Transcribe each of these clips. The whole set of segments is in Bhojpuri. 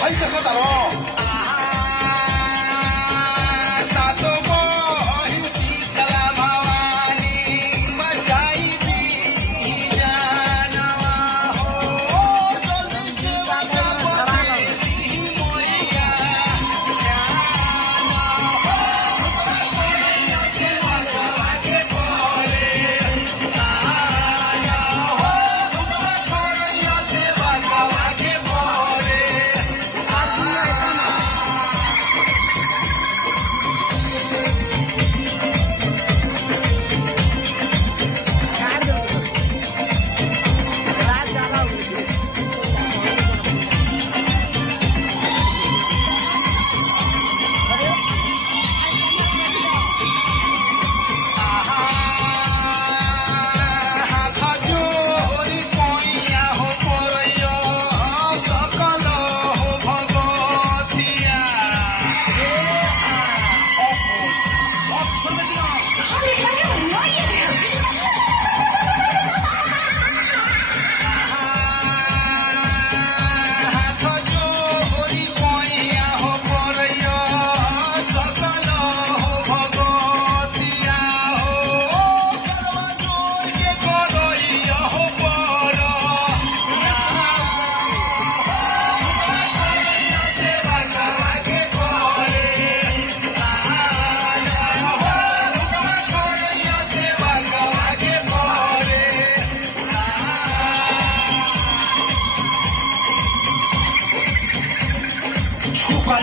भाई देखो तारो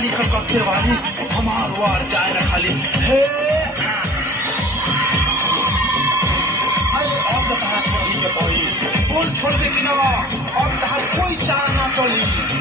लिखल करते वाली हमार वार जाए ना खाली हे अब तो तारा छोड़ी के कोई बोल छोड़ दे कि ना अब तारा कोई चाल ना चली